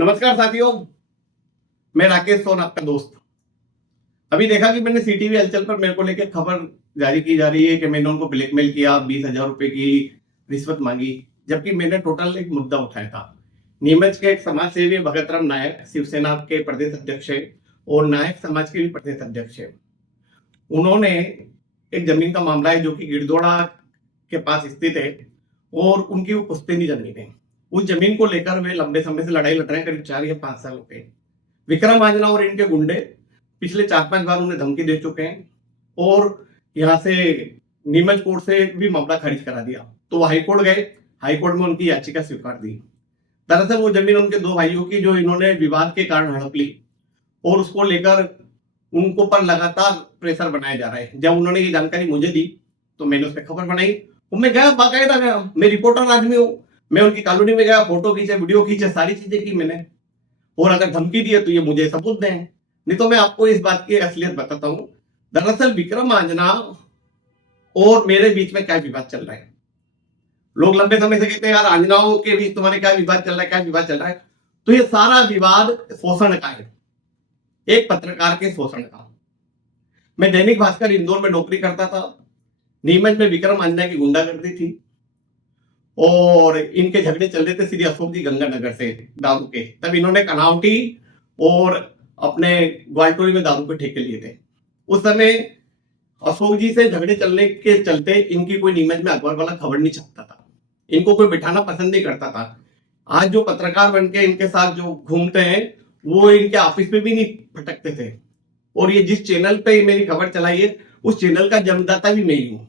नमस्कार साथियों, मैं राकेश सोन आपका दोस्त। अभी देखा कि मैंने सीटीवी हलचल पर मेरे को लेकर खबर जारी की जा रही है कि मैंने उनको ब्लैकमेल किया, 20,000 रुपए की रिश्वत मांगी, जबकि मैंने टोटल एक मुद्दा उठाया था। नीमच के एक समाज सेवी भगत राम नायक शिवसेना के प्रदेश अध्यक्ष है और नायक समाज के भी प्रदेश अध्यक्ष है। उन्होंने एक जमीन का मामला है जो कि गिरदोड़ा के पास स्थित है और उनकी वो पुश्तैनी जमीन है। उस जमीन को लेकर वे लंबे समय से लड़ाई लड़ रहे हैं, करीब 4 या 5 साल हो गए। विक्रम आंजना और इनके गुंडे पिछले 4-5 बार उन्हें धमकी दे चुके हैं और यहाँ से नीमच कोर्ट से भी मामला खारिज करा दिया। तो वो हाईकोर्ट गए, हाईकोर्ट में उनकी याचिका स्वीकार दी। दरअसल वो जमीन उनके 2 भाइयों की जो इन्होंने विवाद के कारण हड़प ली और उसको लेकर उनको पर लगातार प्रेशर बनाया जा रहा है। जब उन्होंने ये जानकारी मुझे दी तो मैंने उस पर खबर बनाई। मैं गया, बाकायदा गया, मैं रिपोर्टर आदमी हूँ, मैं उनकी कॉलोनी में गया, फोटो खींचे, वीडियो खींचे, सारी चीजें की मैंने। और अगर धमकी दी है तो ये मुझे सबूत दें, नहीं तो मैं आपको इस बात की असलियत बताता हूं। दरअसल विक्रम आंजना और मेरे बीच में क्या विवाद चल रहा है। लोग लंबे समय से कहते हैं यार आंजनाओं के बीच तुम्हारे क्या विवाद चल रहा है, क्या विवाद चल रहा है। तो ये सारा विवाद शोषण का है, एक पत्रकार के शोषण का। मैं दैनिक भास्कर इंदौर में नौकरी करता था। नीमच में विक्रम आंजना की गुंडागर्दी थी और इनके झगड़े चल रहे थे श्री अशोक जी गंगानगर से दारू के। तब इन्होंने कनावटी और अपने ग्वालटोरी में दारू के ठेके लिए थे। उस समय अशोक जी से झगड़े चलने के चलते इनकी कोई नीमच में अखबार वाला खबर नहीं छपता था, इनको कोई बिठाना पसंद नहीं करता था। आज जो पत्रकार बनके इनके साथ जो घूमते हैं वो इनके ऑफिस में भी नहीं फटकते थे। और ये जिस चैनल पे मेरी खबर चलाई है उस चैनल का जन्मदाता भी मैं ही हूं।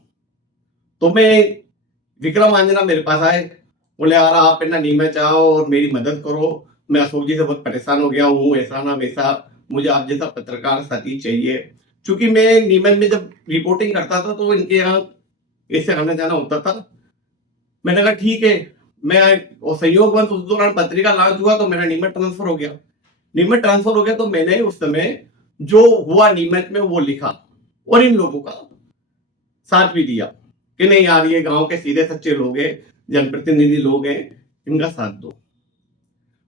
तो मैं विक्रम आंजना मेरे पास आए, बोले यार आप है ना नीमच आओ और मेरी मदद करो, मैं अशोक जी से बहुत परेशान हो गया हूँ, ऐसा ना वैसा, मुझे आप जैसा पत्रकार साथी चाहिए। क्योंकि मैं नीमच में जब रिपोर्टिंग करता था तो इनके यहाँ ऐसे आना जाना होता था। मैंने कहा ठीक है, मैं और संयोगवश उस दौरान पत्रिका लॉन्च हुआ तो मेरा नीमच ट्रांसफर हो गया। नीमच ट्रांसफर हो गया तो मैंने उस समय जो हुआ नीमच में वो लिखा और इन लोगों का साथ भी दिया कि नहीं यार ये गांव के सीधे सच्चे लोग हैं, जनप्रतिनिधि लोग हैं, इनका साथ दो।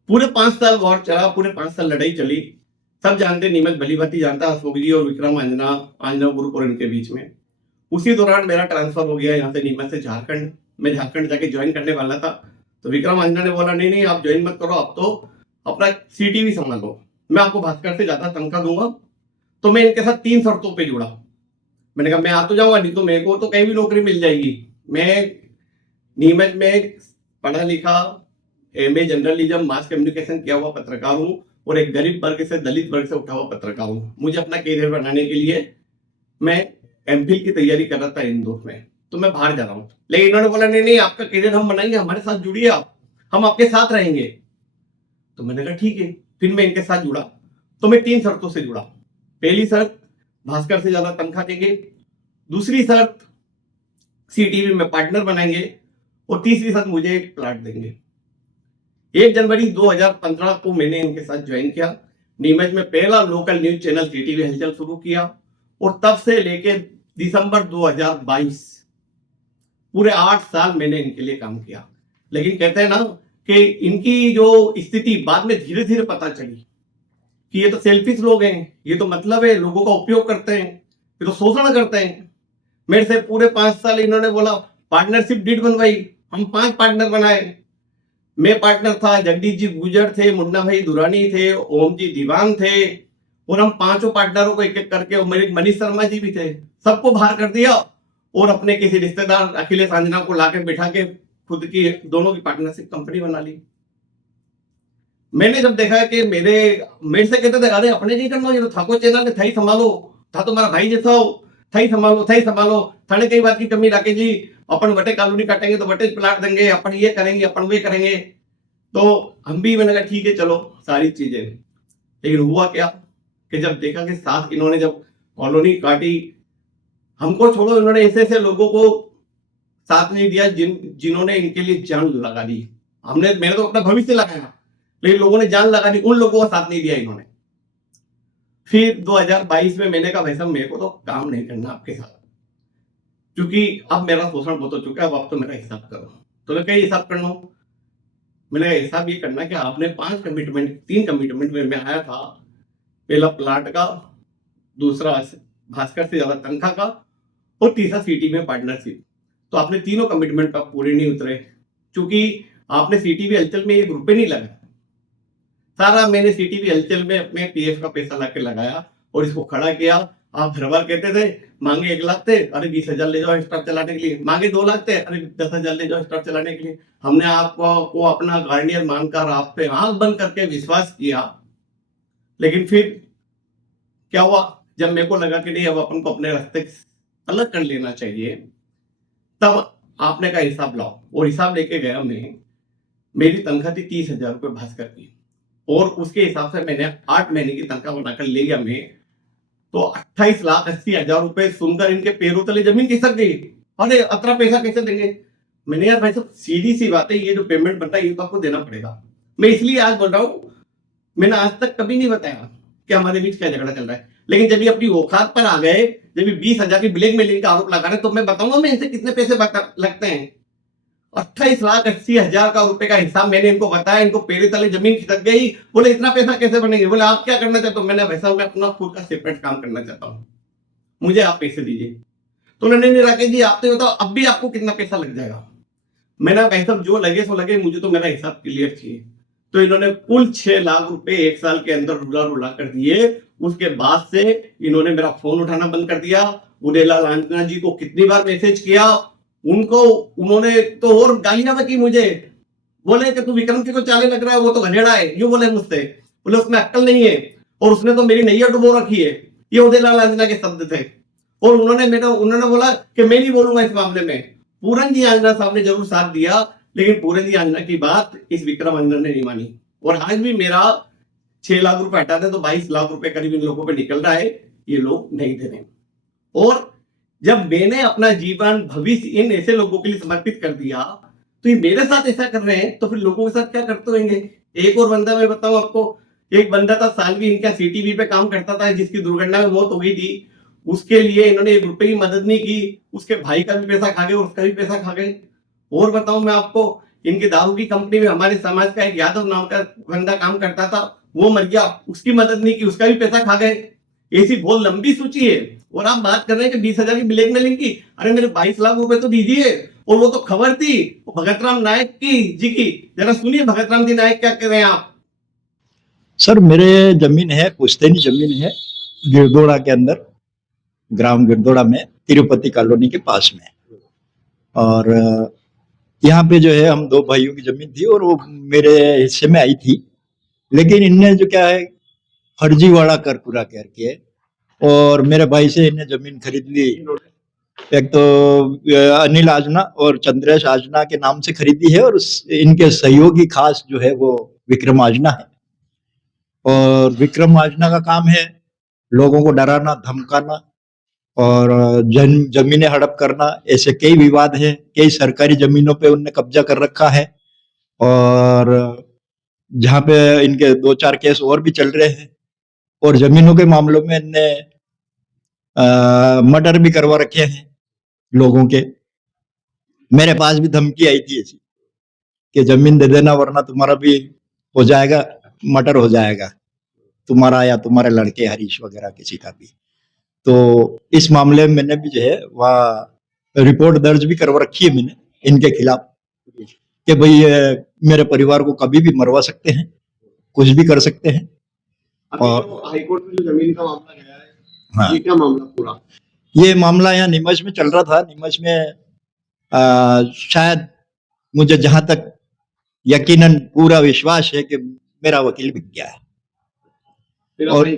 पूरे 5 साल वॉर चला, पूरे 5 साल लड़ाई चली। सब जानते, नीमच भली भांति जानता अशोक जी और विक्रम आंजना, आंजना ग्रुप और इनके बीच में। उसी दौरान मेरा ट्रांसफर हो गया यहाँ से नीमच से झारखंड। मैं झारखंड जाके ज्वाइन करने वाला था तो विक्रम आंजना ने बोला नहीं नहीं आप ज्वाइन मत करो, आप तो अपना सीटीवी संभालो, मैं आपको भास्कर से ज्यादा तनख्वाह दूंगा। तो मैं इनके साथ 3 शर्तों पर जुड़ा। मैंने कहा मैं आ तो जाऊंगा, नहीं तो मेरे को तो कहीं भी नौकरी मिल जाएगी। मैं नीमच में पढ़ा लिखा एमए जर्नलिज्म मास कम्युनिकेशन किया हुआ पत्रकार हूँ और एक गरीब वर्ग से, दलित वर्ग से उठा हुआ पत्रकार हूँ। मुझे अपना कैरियर बनाने के लिए मैं एमफिल की तैयारी कर रहा था इंदौर में, तो मैं बाहर जा रहा हूँ। लेकिन इन्होंने बोला नहीं नहीं आपका कैरियर हम बनाएंगे, हमारे साथ जुड़िए आप, हम आपके साथ रहेंगे। तो मैंने कहा ठीक है, फिर मैं इनके साथ जुड़ा। तो मैं 3 शर्तों से जुड़ा। पहली शर्त, भास्कर से ज्यादा तनख्वाह देंगे। दूसरी शर्त, सीटीवी में पार्टनर बनाएंगे। और तीसरी शर्त, मुझे एक प्लाट देंगे। 1 जनवरी 2015 को मैंने इनके साथ ज्वाइन किया। नीमच में पहला लोकल न्यूज चैनल सीटीवी हलचल शुरू किया और तब से लेकर दिसंबर 2022 पूरे 8 साल मैंने इनके लिए काम किया। लेकिन कहते हैं ना कि इनकी जो स्थिति बाद में धीरे धीरे पता चली कि ये तो सेल्फिश लोग हैं, ये तो मतलब है लोगों का उपयोग करते हैं, ये तो शोषण करते हैं। मेरे से पूरे 5 साल इन्होंने बोला पार्टनरशिप डीड बनवाई, हम 5 पार्टनर बनाए। मैं पार्टनर था, जगदीश जी गुजर थे, मुन्ना भाई दुरानी थे, ओम जी दीवान थे और हम 5 पार्टनरों को एक एक करके, और मेरे मनीष शर्मा जी भी थे, सबको बाहर कर दिया और अपने किसी रिश्तेदार अखिलेश आंजना को लाके बिठा के खुद की दोनों की पार्टनरशिप कंपनी बना ली। मैंने जब देखा कि मेरे से कहते थे अरे अपने नहीं करना, ये तो ठाकुर चैनल है, थाई संभालो, था तुम्हारा भाई जैसा हो, थाई संभालो, थाई संभालो, थाने कई बात की कमी राके जी, अपन वटे कॉलोनी काटेंगे तो वटे प्लाट देंगे, अपन ये करेंगे, अपन वे करेंगे। तो हम भी, मैंने कहा ठीक है चलो सारी चीजें। लेकिन हुआ क्या कि जब देखा कि साथ इन्होंने जब कॉलोनी काटी, हमको छोड़ो, इन्होंने ऐसे ऐसे लोगों को साथ नहीं दिया जिन्होंने इनके लिए जान लगा दी। मैंने तो अपना भविष्य लगाया, लेकिन लोगों ने जान लगा दी, उन लोगों का साथ नहीं दिया इन्होंने। फिर 2022 में मैंने कहा भाई साहब मेरे को तो काम नहीं करना आपके साथ, क्योंकि अब मेरा शोषण बहुत हो चुका है, अब आप तो मेरा हिसाब करो। तो मैं कहीं हिसाब करना, मैंने हिसाब ये करना कि आपने 3 कमिटमेंट में मैं आया था। पहला प्लाट का, दूसरा भास्कर से ज्यादा तनख्वाह का, और तीसरा सिटी में पार्टनरशिप। तो आपने तीनों कमिटमेंट पर पूरे नहीं उतरे, क्योंकि आपने सिटी भी हलचल में 1 रुपए नहीं लगाया। सारा मैंने सिटी भी हलचल में अपने पीएफ का पैसा लाके लगाया और इसको खड़ा किया। आप हर बार कहते थे मांगे 1 लाख थे, अरे 20,000 ले जाओ स्टाफ चलाने के लिए, मांगे 2 लाख थे, अरे 10,000 ले जाओ स्टाफ चलाने के लिए। हमने आपको अपना गार्डियन मानकर आप पे आंख बंद करके विश्वास किया, लेकिन फिर क्या हुआ, जब मेरे को लगा कि नहीं अब अपन को अपने रास्ते अलग कर लेना चाहिए, तब आपने कहा हिसाब लाओ, और हिसाब लेके गया मैं। मेरी तनख्वाह थी 30,000 रुपये भास्कर की, और उसके हिसाब से मैंने 8 महीने की तनख्वाह बनाकर ले गया मैं। तो 28,80,000 रुपए सुनकर इनके पैरों तले जमीन खिसक गई। अरे अतना पैसा कैसे देंगे? मैंने यार भाई साहब सीधी सी बात है, ये जो पेमेंट बनता है ये तो आपको देना पड़ेगा। मैं इसलिए आज बोल रहा हूं, मैंने आज तक कभी नहीं बताया कि हमारे बीच क्या झगड़ा चल रहा है, लेकिन जब ये अपनी औकात पर आ गए, जब ये 20,000 की ब्लैकमेलिंग का आरोप लगा रहे, तो मैं बताऊंगा मैं इनसे कितने पैसे लगते हैं। 28,80,000 का रुपए का हिसाब मैंने इनको बताया, इनको पेरे तले जमीन खिसक गई। बोले इतना पैसा कैसे बनेंगे? बोले आप क्या करना चाहते हो? मैंने भाई साहब मैं अपना खुद का सेपरेट काम करना चाहता हूँ, मुझे आप पैसे दीजिए। तो उन्होंने नहीं, राकेश जी आप तो बताओ अब भी आपको कितना पैसा लग जाएगा? मैंने भाई साहब जो लगे सो लगे, मुझे तो मेरा हिसाब क्लियर चाहिए। तो इन्होंने कुल 6 लाख रुपए 1 साल के अंदर रुला कर दिए। उसके बाद से इन्होंने मेरा फोन उठाना बंद कर दिया। उदयलाल आंजना जी को कितनी बार मैसेज किया, उन्होंने तो और गालियां बकी मुझे। बोले कि तू विक्रम को चाले लग रहा है, वो तो घनेड़ा है, यूं बोले मुझसे। बोले उसमें अक्ल नहीं है और उसने तो मेरी नैया डुबो रखी है। ये उदयलाल आंजना के शब्द थे। और उन्होंने बोला कि मैं नहीं बोलूंगा इस मामले में। पूरन जी आंजना साहब ने जरूर साथ दिया, लेकिन पूरन जी आंजना की बात इस विक्रम आंजना ने नहीं मानी। और आज भी मेरा 6 लाख रुपए हटाते तो 22 लाख रुपए करीब इन लोगों पे निकल रहा है, ये लोग नहीं दे रहे। और जब मैंने अपना जीवन भविष्य इन ऐसे लोगों के लिए समर्पित कर दिया, तो ये मेरे साथ ऐसा कर रहे हैं, तो फिर लोगों के साथ क्या करते होंगे? एक और बंदा मैं बताऊं आपको, एक बंदा था सालवी, इनका सीटीवी पे काम करता था, जिसकी दुर्घटना में मौत हो गई थी। उसके लिए इन्होंने 1 रुपए की मदद नहीं की, उसके भाई का भी पैसा खा गए और उसका भी पैसा खा गए। और बताऊं मैं आपको, इनकी दारू की कंपनी में हमारे समाज का एक यादव नाम का बंदा काम करता था, वो मर गया, उसकी मदद नहीं की, उसका भी पैसा खा गए। ऐसी बहुत लंबी सूची है। और आप बात कर रहे हैं कि 20,000 की ब्लैकमेलिंग की, अरे मेरे 22 लाख रुपए तो दीजिए। और वो तो खबर थी भगतराम नायक की, जरा सुनिए भगतराम जी नायक क्या कह रहे हैं आप। सर मेरे जमीन है, पुश्तैनी जमीन है गिरदोड़ा के अंदर, ग्राम गिरदोड़ा में, तिरुपति कॉलोनी के पास में। और यहाँ पे जो है हम 2 भाइयों की जमीन थी और वो मेरे हिस्से में आई थी, लेकिन इनने जो क्या है फर्जीवाड़ा कर पूरा करके और मेरे भाई से इन्हें जमीन खरीद ली। एक तो अनिल आजना और चंद्रेश आजना के नाम से खरीदी है, और इनके सहयोगी खास जो है वो विक्रम आजना है। और विक्रम आजना का काम है लोगों को डराना, धमकाना और जमीनें हड़प करना। ऐसे कई विवाद है, कई सरकारी जमीनों पे उनने कब्जा कर रखा है, और जहाँ पे इनके 2-4 केस और भी चल रहे हैं। और जमीनों के मामलों में इनने मर्डर भी करवा रखे हैं लोगों के। मेरे पास भी धमकी आई थी ऐसी कि जमीन दे देना वरना तुम्हारा भी हो जाएगा, मर्डर हो जाएगा तुम्हारा या तुम्हारे लड़के हरीश वगैरह किसी का भी। तो इस मामले में मैंने भी जो है वह रिपोर्ट दर्ज भी करवा रखी है मैंने इनके खिलाफ कि भाई मेरे परिवार को कभी भी मरवा सकते हैं, कुछ भी कर सकते हैं। और हाईकोर्ट में जो जमीन का मामला गया है, हाँ, ये क्या मामला पूरा? ये मामला यहाँ नीमच में चल रहा था। नीमच में शायद मुझे जहां तक यकीनन पूरा विश्वास है कि मेरा वकील बिक गया है, और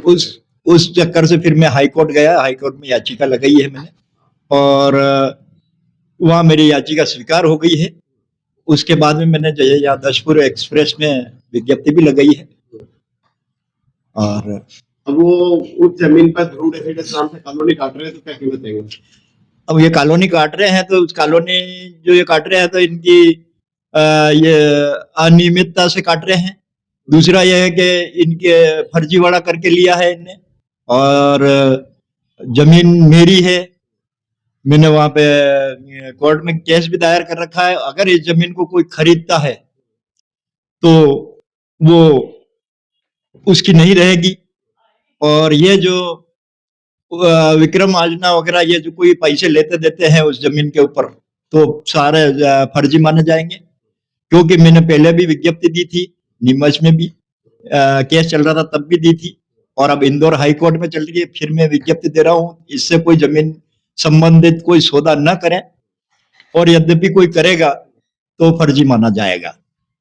उस चक्कर से फिर मैं हाईकोर्ट गया। हाईकोर्ट में याचिका लगाई है मैंने, और वहां मेरी याचिका स्वीकार हो गई है। उसके बाद में मैंने जो है यहाँ दशपुर एक्सप्रेस में विज्ञप्ति भी लगाई है। और अब वो उस जमीन पर ध्रुव रेसिडेंस नाम से कॉलोनी काट रहे हैं, तो क्या कीमत देंगे? अब ये कॉलोनी काट रहे हैं, तो उस कॉलोनी जो ये काट रहे हैं तो इनकी ये अनियमितता से काट रहे हैं। दूसरा यह है कि इनके फर्जीवाड़ा करके लिया है इनने, और जमीन मेरी है। मैंने वहां पे कोर्ट में केस भी दायर कर रखा है। अगर इस जमीन को कोई खरीदता है तो वो उसकी नहीं रहेगी। और ये जो विक्रम आजना वगैरह ये जो कोई पैसे लेते देते हैं उस जमीन के ऊपर, तो सारे फर्जी माने जाएंगे। क्योंकि मैंने पहले भी विज्ञप्ति दी थी, नीमच में भी केस चल रहा था तब भी दी थी, और अब इंदौर हाई कोर्ट में चल रही है, फिर मैं विज्ञप्ति दे रहा हूँ, इससे कोई जमीन संबंधित कोई सौदा न करें, और यद्यपि कोई करेगा तो फर्जी माना जाएगा।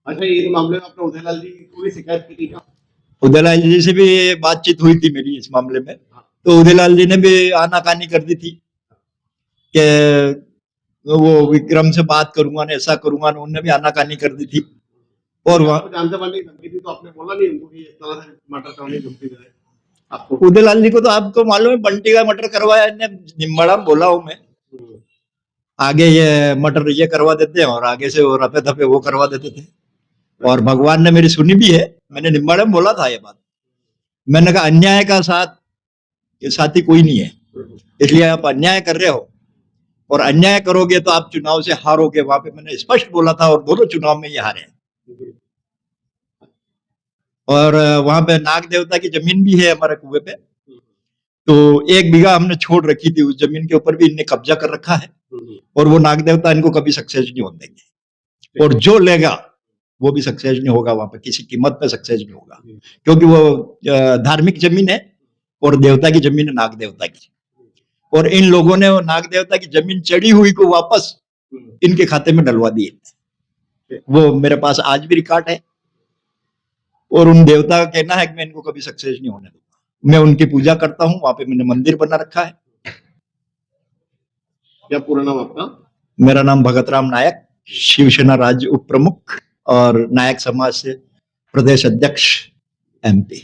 अच्छा, ये मामले में आपने उदयलाल जी को भी शिकायत की थी क्या? उदयलाल जी से भी बातचीत हुई थी मेरी इस मामले में, तो उदयलाल जी ने भी आनाकानी कर दी थी कि वो विक्रम से बात करूंगा ना, ऐसा करूंगा ना, उन्होंने भी आनाकानी कर दी थी। और आपको जानते वाली धमकी थी तो आपने बोला नहीं उनको कि इस तरह से मर्डर करने की धमकी दे रहे हैं आपको? उदयलाल जी को तो आपको मालूम है बंटी का मर्डर करवाया, निम्बड़ा में बोला हूं मैं, आगे ये मर्डर ये करवा देते हैं और आगे से वो रफे दफे वो करवा देते थे। और भगवान ने मेरी सुनी भी है, मैंने निम्बाड़े में बोला था ये बात, मैंने कहा अन्याय का साथी कोई नहीं है, इसलिए आप अन्याय कर रहे हो और अन्याय करोगे तो आप चुनाव से हारोगे, वहां पे मैंने स्पष्ट बोला था, और दोनों चुनाव में ये हारे हैं। और वहां पे नाग देवता की जमीन भी है हमारे कुएं पे, तो 1 बीघा हमने छोड़ रखी थी, उस जमीन के ऊपर भी इनने कब्जा कर रखा है, और वो नाग देवता इनको कभी सक्सेस नहीं होने देंगे, और जो लेगा वो भी सक्सेस नहीं होगा, वहां पे किसी कीमत पे सक्सेस नहीं होगा, क्योंकि वो धार्मिक जमीन है और देवता की जमीन है, नाग देवता की, और इन लोगों ने वो नाग देवता की जमीन चढ़ी हुई को वापस इनके खाते में डलवा दी। वो मेरे पास आज भी रिकॉर्ड है, और उन देवता का कहना है कि मैं इनको कभी सक्सेस नहीं होने दूंगा। मैं उनकी पूजा करता हूँ, वहां पे मैंने मंदिर बना रखा है। क्या पूरा नाम आपका? मेरा नाम भगतराम नायक, शिवसेना राज्य उप प्रमुख और नायक समाज से प्रदेश अध्यक्ष MP।